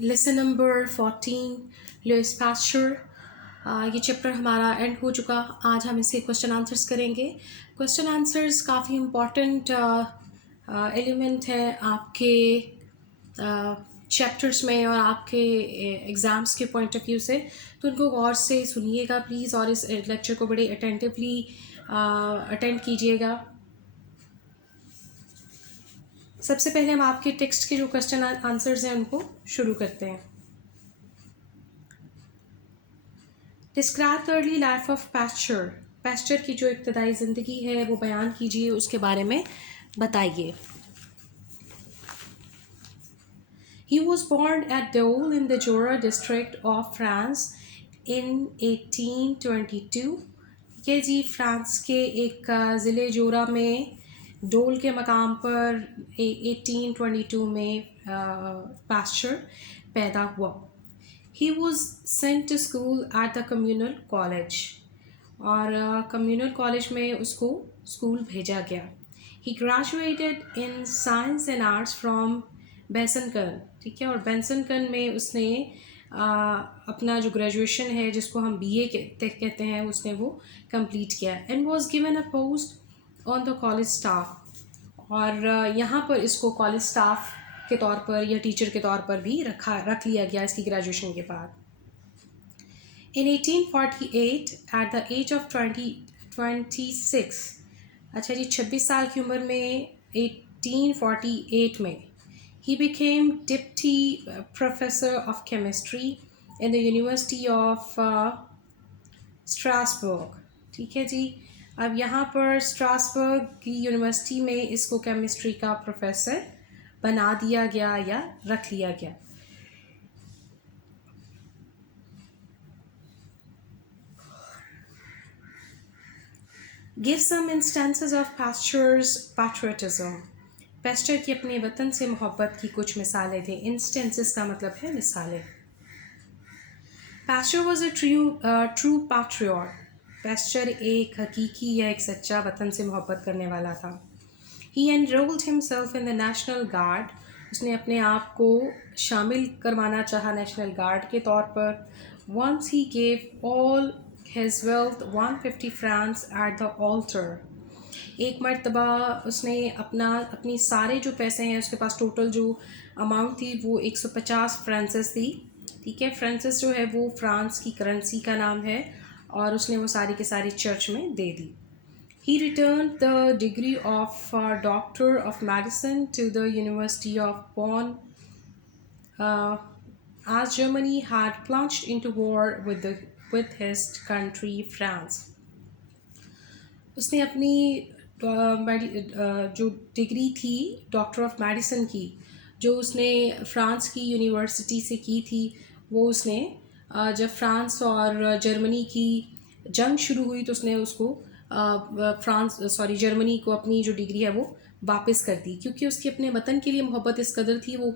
Lesson number 14 Louis Pasteur. ये chapter हमारा end हो चुका। आज हम इसके क्वेश्चन आंसर्स करेंगे। क्वेश्चन आंसर्स काफ़ी इम्पॉर्टेंट एलिमेंट है आपके चैप्टर्स में और आपके एग्ज़ाम्स के पॉइंट ऑफ व्यू से, तो उनको गौर से सुनिएगा प्लीज़ और इस लेक्चर को बड़े अटेंटिवली अटेंड कीजिएगा। सबसे पहले हम आपके टेक्स्ट के जो क्वेश्चन आंसर्स हैं उनको शुरू करते हैं। Describe the early life of Pasteur. Pasteur की जो इब्तदाई ज़िंदगी है वो बयान कीजिए, उसके बारे में बताइए। He was born at Dole in the Jura district of France in 1822। ये जी फ्रांस के एक ज़िले जोरा में डोल के मकाम पर 1822 में पास्चर पैदा हुआ। He was sent to school at the communal college और कम्युनल कॉलेज में उसको स्कूल भेजा गया। He graduated in science and arts from बेंसनकर्न, ठीक है, और बेंसनकर्न में उसने अपना जो ग्रेजुएशन है जिसको हम बीए कहते हैं उसने वो कंप्लीट किया and was given a post on the college staff. और यहाँ पर इसको कॉलेज स्टाफ के तौर पर या टीचर के तौर पर भी रख लिया गया इसकी ग्रेजुएशन के बाद। इन 1848 एट द एज ऑफ 26, अच्छा जी 26 साल की उम्र में 1848 में he became deputy professor of chemistry in the University of Strasbourg। ठीक है जी, अब यहाँ पर स्ट्रासबर्ग की यूनिवर्सिटी में इसको केमिस्ट्री का प्रोफेसर बना दिया गया या रख लिया गया। Give some instances of Pasteur's patriotism। Pasteur की अपने वतन से मोहब्बत की कुछ मिसालें थे। इंस्टेंसेस का मतलब है मिसालें। Pasteur was a true patriot. Pasteur एक हकीकी या एक सच्चा वतन से मोहब्बत करने वाला था। He enrolled himself in the national Guard. उसने अपने आप को शामिल करवाना चाहा नेशनल गार्ड के तौर पर। Once he gave all his wealth 150 France at the altar. एक मरतबा उसने अपनी सारे जो पैसे हैं उसके पास टोटल जो अमाउंट थी वो 150 फ्रांसेस थी, ठीक है। फ्रांसेस जो है वो फ्रांस की करेंसी का नाम है और उसने वो सारी के सारी चर्च में दे दी। He returned the degree of Doctor of Medicine to the University of Bonn as Germany had plunged into war with his country France। उसने अपनी जो डिग्री थी डॉक्टर ऑफ मेडिसिन की जो उसने फ्रांस की यूनिवर्सिटी से की थी वो उसने जब फ्रांस और जर्मनी की जंग शुरू हुई तो उसने उसको जर्मनी को अपनी जो डिग्री है वो वापस कर दी, क्योंकि उसकी अपने वतन के लिए मोहब्बत इस कदर थी। वो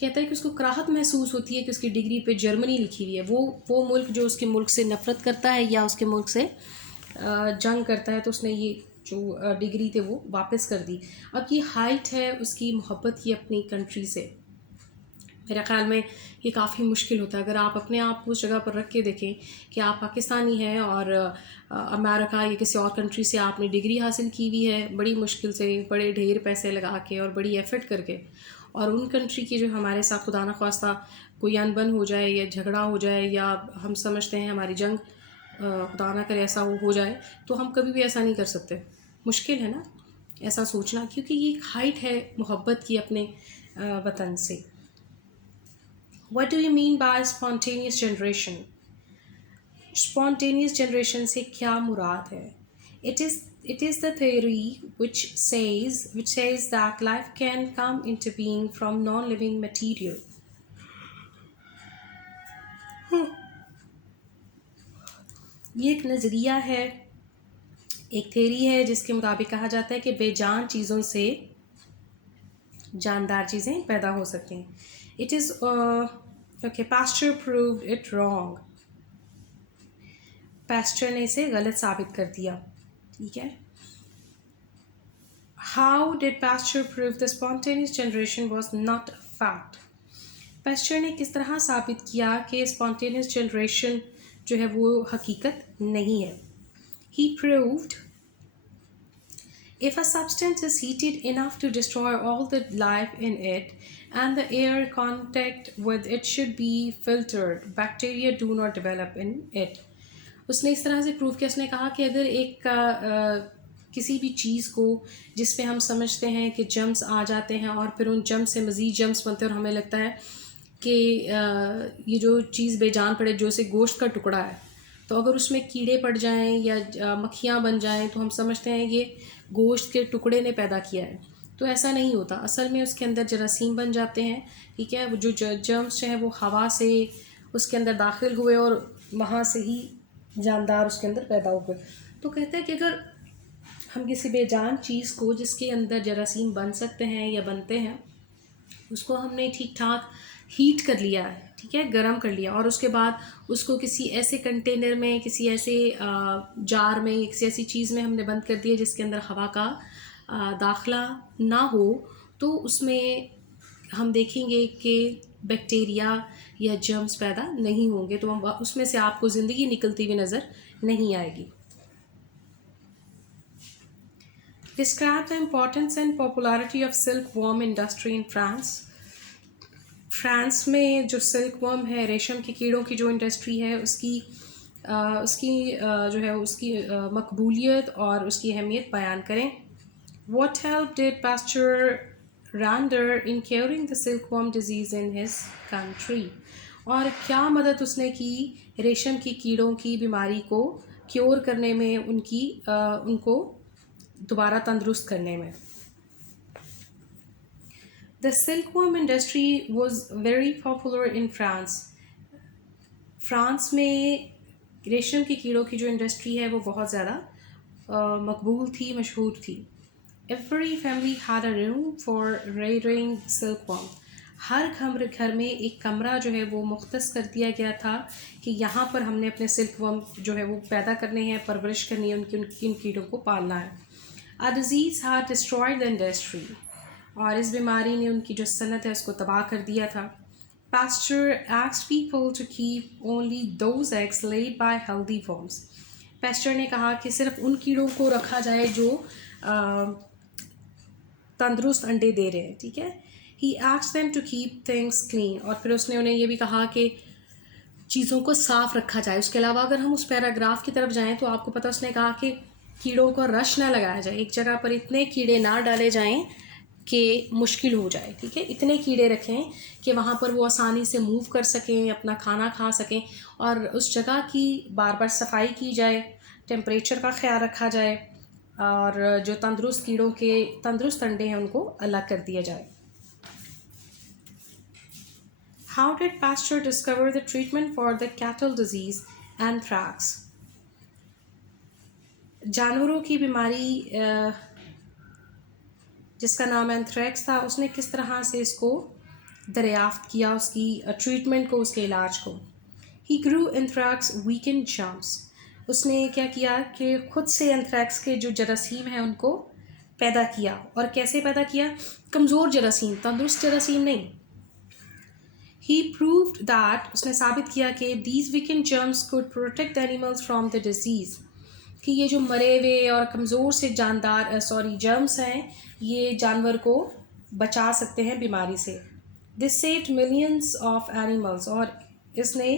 कहता है कि उसको कराहत महसूस होती है कि उसकी डिग्री पे जर्मनी लिखी हुई है। वो मुल्क जो उसके मुल्क से नफ़रत करता है या उसके मुल्क से जंग करता है, तो उसने ये जो डिग्री थे वो वापस कर दी। अब ये हाइट है उसकी मोहब्बत की अपनी कंट्री से। मेरे ख़्याल में ये काफ़ी मुश्किल होता है अगर आप अपने आप को उस जगह पर रख के देखें कि आप पाकिस्तानी हैं और अमेरिका या किसी और कंट्री से आपने डिग्री हासिल की हुई है बड़ी मुश्किल से, बड़े ढेर पैसे लगा के और बड़ी एफ़र्ट करके, और उन कंट्री की जो हमारे साथ खुदा न ख्वास्ता कोई अनबन हो जाए या झगड़ा हो जाए या हम समझते हैं हमारी जंग खुदा ना करे ऐसा हो जाए, तो हम कभी भी ऐसा नहीं कर सकते। मुश्किल है ना ऐसा सोचना, क्योंकि ये एक हाइट है मोहब्बत की अपने वतन से। What do you mean by spontaneous generation? Spontaneous generation से क्या मुराद है? It is the theory which says that life can come into being from non-living material। ये एक नज़रिया है, एक थेरी है जिसके मुताबिक कहा जाता है कि बेजान चीज़ों से जानदार चीज़ें पैदा हो सकें। It is okay, Pasteur proved it wrong. Pasteur ने इसे गलत साबित कर दिया, ठीक है। How did Pasteur prove the spontaneous generation was not a fact? Pasteur ने किस तरह साबित किया कि स्पॉन्टेनियस जनरेशन जो है वो हकीकत नहीं है? He proved if a substance is heated enough to destroy all the life in it and the air contact with it should be filtered, bacteria do not develop in it. उसने इस तरह से प्रूव किया, उसने कहा कि अगर किसी भी चीज़ को जिस पे हम समझते हैं कि जम्स आ जाते हैं और फिर उन जम्स से मज़ीद जम्स बनते हैं और हमें लगता है कि ये जो चीज़ बेजान पड़े, जो से गोश्त का टुकड़ा है, तो अगर उसमें कीड़े पड़ जाएं या मक्खियाँ बन जाएं तो हम समझते हैं ये गोश्त के टुकड़े ने पैदा किया है। तो ऐसा नहीं होता, असल में उसके अंदर जरासीम बन जाते हैं, ठीक है। वो जो जर्म्स हैं वो हवा से उसके अंदर दाखिल हुए और वहाँ से ही जानदार उसके अंदर पैदा हो गए। तो कहते हैं कि अगर हम किसी बेजान चीज़ को जिसके अंदर जरासीम बन सकते हैं या बनते हैं, उसको हमने ठीक ठाक हीट कर लिया है, ठीक है, गर्म कर लिया, और उसके बाद उसको किसी ऐसे कंटेनर में, किसी ऐसे जार में, किसी ऐसी चीज़ में हमने बंद कर दिया जिसके अंदर हवा का दाखला ना हो, तो उसमें हम देखेंगे कि बैक्टीरिया या जर्म्स पैदा नहीं होंगे, तो हम उसमें से आपको ज़िंदगी निकलती हुई नज़र नहीं आएगी। Describe the importance and popularity of silkworm industry in France. France में जो सिल्कवर्म है, रेशम के कीड़ों की जो इंडस्ट्री है, उसकी जो है उसकी मकबूलियत और उसकी अहमियत बयान करें। What help did Pasteur render in curing the silkworm disease in his country? और क्या मदद उसने की रेशम की कीड़ों की बीमारी को क्योर करने में, उनको दोबारा तंदुरुस्त करने में। The silkworm industry was very popular in France. France में रेशम के कीड़ों की जो इंडस्ट्री है वो बहुत ज़्यादा मकबूल थी, मशहूर थी। Every family had a room for rearing silkworm. हर घर में एक कमरा जो है वो मुख्तस कर दिया गया था कि यहाँ पर हमने अपने सिल्कवर्म जो है वो पैदा करने हैं, परवरिश करनी है, उन कीड़ों को पालना है। A disease had destroyed the industry. और इस बीमारी ने उनकी जो सनत है उसको तबाह कर दिया था। Pasteur asked people to keep only those eggs laid by healthy worms. Pasteur ने कहा कि सिर्फ उन कीड़ों को रखा जाए जो तंदुरुस्त अंडे दे रहे हैं, ठीक है। He asked them to keep things clean. और फिर उसने उन्हें ये भी कहा कि चीज़ों को साफ़ रखा जाए। उसके अलावा अगर हम उस पैराग्राफ की तरफ जाएं तो आपको पता, उसने कहा कि कीड़ों को रश ना लगाया जाए, एक जगह पर इतने कीड़े ना डाले जाएं कि मुश्किल हो जाए, ठीक है। इतने कीड़े रखें कि वहाँ पर वो आसानी से मूव कर सकें, अपना खाना खा सकें, और उस जगह की बार बार सफाई की जाए, टेम्परेचर का ख्याल रखा जाए, और जो तंदुरुस्त कीड़ों के तंदुरुस्त अंडे हैं उनको अलग कर दिया जाए। How did Pasteur discover the treatment for the cattle disease anthrax? जानवरों की बीमारी जिसका नाम एंथ्रैक्स था, उसने किस तरह से इसको दरियाफ्त किया, उसकी ट्रीटमेंट को, उसके इलाज को। He grew anthrax weakened germs. उसने क्या किया कि खुद से एंथ्रैक्स के जो जरासीम हैं उनको पैदा किया। और कैसे पैदा किया? कमज़ोर जरासीम, तंदुरुस्त जरासीम नहीं। He proved that, उसने साबित किया कि these weakened germs could protect the animals from the disease, कि ये जो मरे हुए और कमज़ोर से जर्म्स हैं, ये जानवर को बचा सकते हैं बीमारी से। This saved millions of animals. और इसने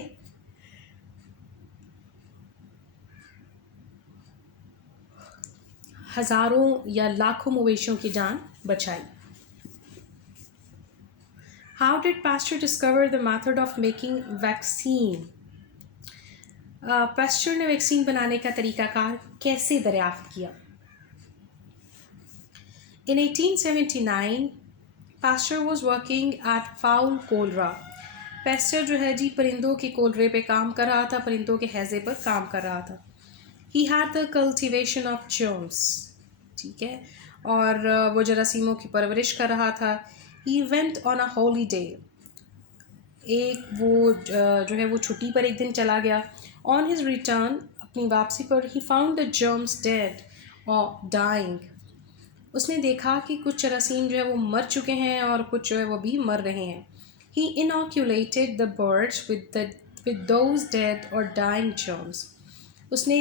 हज़ारों या लाखों मवेशियों की जान बचाई। How did Pasteur discover the method of making vaccine? Pasteur ने वैक्सीन बनाने का तरीक़ाकार कैसे दरियाफ्त किया? In 1879, Pasteur was working at fowl cholera. Pasteur जो है जी परिंदों के कोलरे पे काम कर रहा था, परिंदों के हैज़े पर काम कर रहा था। He had the cultivation of germs, ठीक है, और वो जरासीमों की परवरिश कर रहा था। He went on a holiday. वो जो है वो छुट्टी पर एक दिन चला गया। On his return, अपनी वापसी पर, he found the germs dead or dying. उसने देखा कि कुछ जरासीम जो है वो मर चुके हैं और कुछ जो है वो भी मर रहे हैं। He inoculated the birds with those dead or dying germs. उसने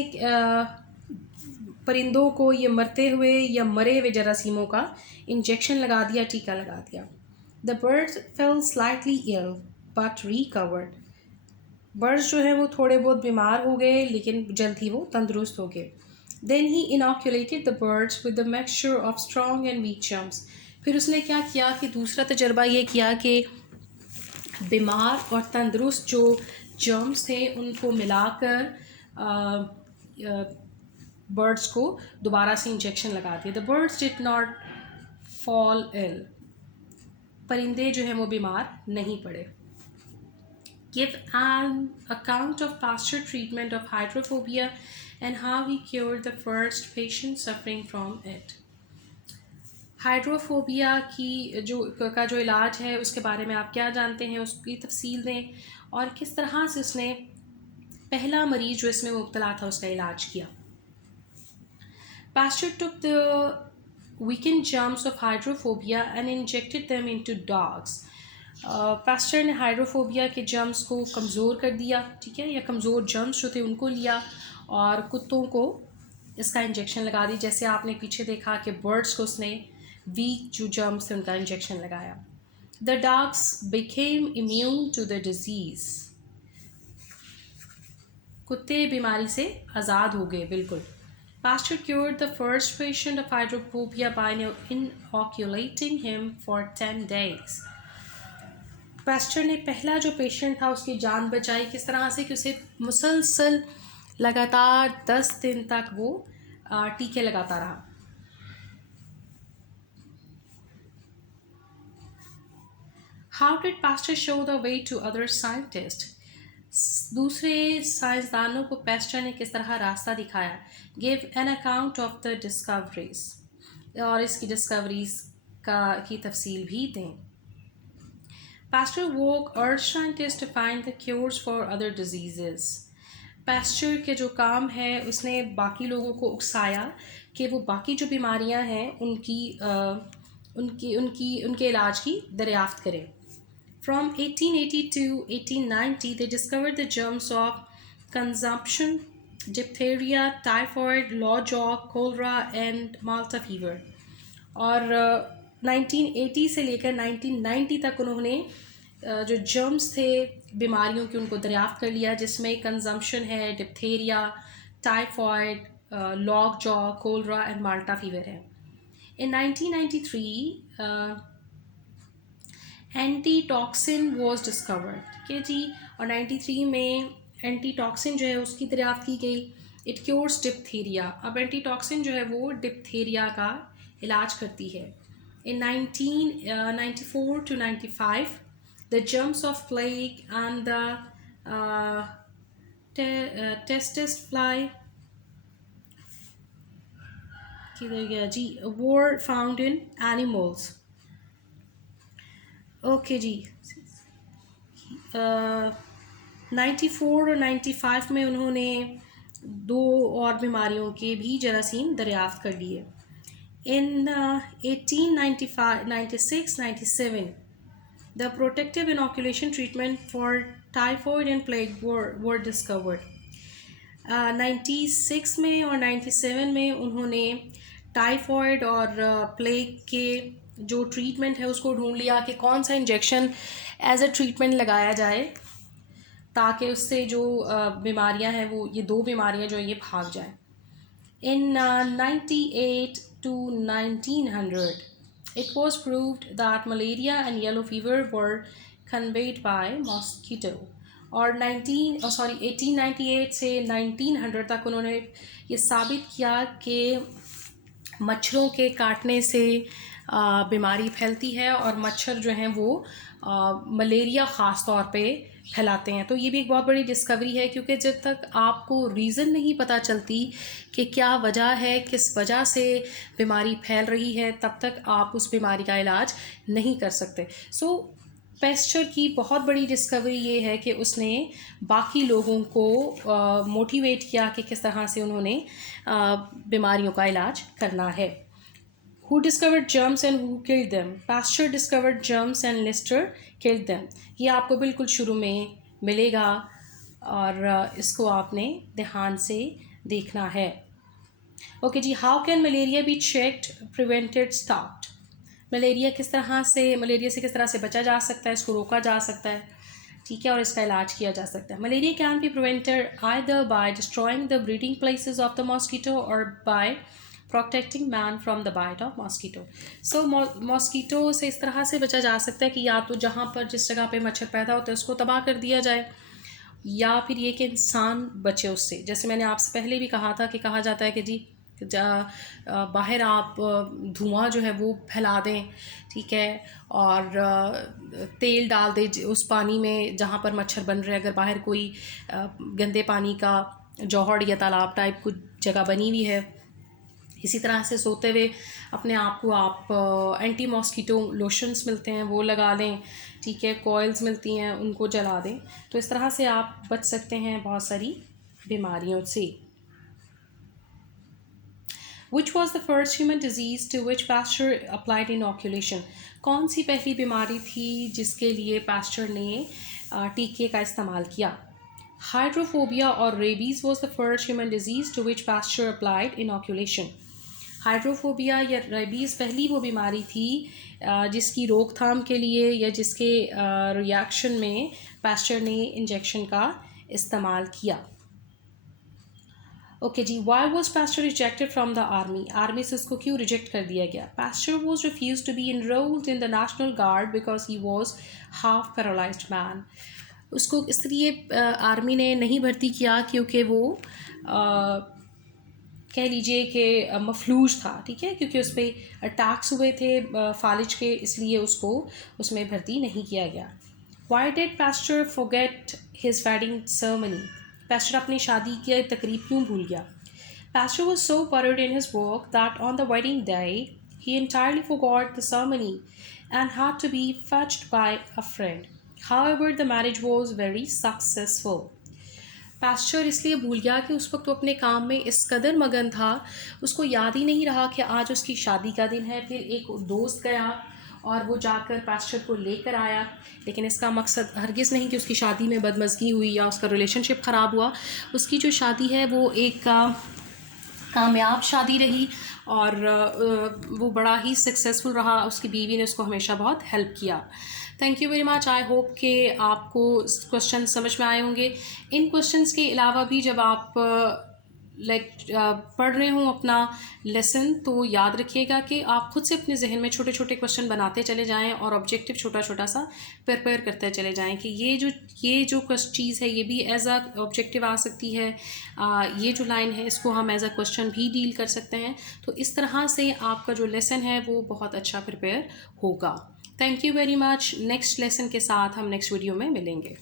परिंदों को ये मरते हुए या मरे हुए जरासीमों का इंजेक्शन लगा दिया, टीका लगा दिया. The birds fell slightly ill but recovered. Birds जो हैं वो थोड़े बहुत बीमार हो गए लेकिन जल्द ही वो तंदुरुस्त हो गए. Then he inoculated the birds with the mixture of strong and weak germs. फिर उसने क्या किया कि दूसरा तजर्बा ये किया कि बीमार और तंदुरुस्त जो जर्म्स थे उनको मिलाकर बर्ड्स को दोबारा से इंजेक्शन लगा दिया. The birds did not fall ill. परिंदे जो हैं वो बीमार नहीं पड़े. Give an account of Pasteur treatment of hydrophobia and how he cured the first patient suffering from it. Hydrophobia की जो इलाज है उसके बारे में आप क्या जानते हैं, उसकी तफसील दें और किस तरह से उसने पहला मरीज जो इसमें मुब्तला था उसका इलाज किया. Pasteur took the weakened germs of hydrophobia and injected them into dogs. Pastor ने हाइड्रोफोबिया के जर्म्स को कमज़ोर कर दिया, ठीक है, या कमज़ोर जर्म्स जो थे उनको लिया और कुत्तों को इसका इंजेक्शन लगा दी. जैसे आपने पीछे देखा कि बर्ड्स को उसने वीक जो जर्म्स थे उनका इंजेक्शन लगाया. The dogs became immune to the disease. कुत्ते बीमारी से आज़ाद हो गए बिल्कुल. Pasteur cured the first patient of hydrophobia by inoculating him for 10 days. Pastor ने पहला जो पेशेंट था उसकी जान बचाई. किस तरह से कि उसे मुसलसल लगातार 10 दिन तक वो टीके लगाता रहा. How did Pasteur show the way to other scientists? दूसरे साइंसदानों को पास्टर ने किस तरह रास्ता दिखाया. Give an account of the discoveries. और इसकी डिस्कवरीज की तफसील भी दें. Pasteur woke urged scientists to find the cures for other diseases. Pastor के जो काम है उसने बाकी लोगों को उकसाया कि वो बाकी जो बीमारियां हैं उनके इलाज की दरियाफ्त करें. From 1880 to 1890 they discovered the germs of consumption, diphtheria, typhoid, lockjaw, cholera and Malta fever. और 1980 से लेकर 1990 तक उन्होंने जो जर्म्स थे बीमारियों की उनको दरियाफ्त कर लिया, जिसमें कंजम्पशन है, diphtheria, typhoid, lock jaw, cholera and Malta fever है. In 1993 anti toxin was discovered, ठीक है जी. और 93 में एंटी टॉक्सिन जो है उसकी दरियाफ्त की गई. It cures diphtheria. अब एंटी टॉक्सिन जो है वो डिप्थेरिया का इलाज करती है. In 1994 to 95, the germs of plague and the testis fly were found in animals. Okay जी. 94 और 95 में उन्होंने 2 और बीमारियों के भी जरासीम दरियाफ्त कर लिए. In 1895, 96, 97, the protective inoculation treatment for typhoid and plague were discovered. 96 में और 97 में उन्होंने टाइफॉइड और प्लेग के जो ट्रीटमेंट है उसको ढूंढ लिया कि कौन सा इंजेक्शन एज अ ट्रीटमेंट लगाया जाए ताकि उससे जो बीमारियां हैं वो ये 2 बीमारियां जो ये भाग जाएं. In 98 to 1900, it was proved that malaria and yellow fever were conveyed by mosquito. और 1898 से 1900 तक उन्होंने ये साबित किया कि मच्छरों के काटने से बीमारी फैलती है और मच्छर जो हैं वो मलेरिया ख़ास तौर पे फैलाते हैं. तो ये भी एक बहुत बड़ी डिस्कवरी है, क्योंकि जब तक आपको रीज़न नहीं पता चलती कि क्या वजह है, किस वजह से बीमारी फैल रही है, तब तक आप उस बीमारी का इलाज नहीं कर सकते. सो पास्चर की बहुत बड़ी डिस्कवरी ये है कि उसने बाकी लोगों को मोटिवेट किया कि किस तरह से उन्होंने बीमारियों का इलाज करना है. Who discovered germs and who killed them? Pasteur discovered germs and Lister killed them. ये आपको बिल्कुल शुरू में मिलेगा और इसको आपने ध्यान से देखना है. ओके जी. How can malaria be checked, prevented, stopped? Malaria से किस तरह से बचा जा सकता है, इसको रोका जा सकता है, ठीक है, और इसका इलाज किया जा सकता है. Malaria can be prevented either by destroying the breeding places of the mosquito or by protecting man from the bite of mosquito. So mosquito से इस तरह से बचा जा सकता है कि या तो जहाँ पर जिस जगह पे मच्छर पैदा होता है उसको तबाह कर दिया जाए, या फिर ये कि इंसान बचे उससे. जैसे मैंने आपसे पहले भी कहा था कि कहा जाता है कि जी बाहर आप धुआं जो है वो फैला दें, ठीक है, और तेल डाल दें उस पानी में जहाँ पर मच्छर बन रहे हैं. अगर बाहर कोई गंदे पानी का जौहड़ या तालाब टाइप कुछ जगह बनी हुई है, इसी तरह से सोते हुए अपने आप को आप एंटी मॉस्किटो लोशंस मिलते हैं वो लगा लें, ठीक है, कॉइल्स मिलती हैं उनको जला दें. तो इस तरह से आप बच सकते हैं बहुत सारी बीमारियों से. Which was the first human disease to which Pasteur applied inoculation? कौन सी पहली बीमारी थी जिसके लिए पास्चर ने टीके का इस्तेमाल किया? हाइड्रोफोबिया और rabies was the first human disease to which Pasteur applied inoculation. Hydrophobia या रेबीज़ पहली वो बीमारी थी जिसकी रोकथाम के लिए या जिसके रिएक्शन में पास्चर ने इंजेक्शन का इस्तेमाल किया. ओके जी. Why was Pasteur rejected from the army? Army से उसको क्यों रिजेक्ट कर दिया गया? Pasteur was refuse to be enrolled in the national guard because he was half paralysed man. उसको इसलिए आर्मी ने नहीं भर्ती किया क्योंकि वो कह लीजिए कि मफलूज था, ठीक है, क्योंकि उस पर अटैक्स हुए थे फालिज के, इसलिए उसको उसमें भर्ती नहीं किया गया. Why did Pasteur forget his wedding ceremony? Pasteur अपनी शादी की तकरीब क्यों भूल गया? Pasteur was so buried in his work that on the wedding day he entirely forgot the ceremony and had to be fetched by a friend. However, the marriage was very successful. Pasteur इसलिए भूल गया कि उस वक्त वो अपने काम में इस कदर मगन था, उसको याद ही नहीं रहा कि आज उसकी शादी का दिन है. फिर एक दोस्त गया और वो जाकर पास्चर को लेकर आया, लेकिन इसका मकसद हरगिज़ नहीं कि उसकी शादी में बदमज़गी हुई या उसका रिलेशनशिप ख़राब हुआ. उसकी जो शादी है वो एक कामयाब शादी रही और वो बड़ा ही सक्सेसफुल रहा. उसकी बीवी ने उसको हमेशा बहुत हेल्प किया. Thank you very much. I hope कि आपको क्वेश्चन समझ में आए होंगे. इन क्वेश्चंस के अलावा भी जब आप पढ़ रहे हों अपना लेसन, तो याद रखिएगा कि आप खुद से अपने जहन में छोटे छोटे क्वेश्चन बनाते चले जाएं और ऑब्जेक्टिव छोटा छोटा सा प्रिपेयर करते चले जाएं कि ये जो चीज़ है ये भी एज अ ऑब्जेक्टिव आ सकती है, ये जो लाइन है इसको हम एज अ क्वेश्चन भी डील कर सकते हैं. तो इस तरह से आपका जो लेसन है वो बहुत अच्छा प्रिपेयर होगा. Thank you very much. Next lesson के साथ हम नेक्स्ट वीडियो में मिलेंगे.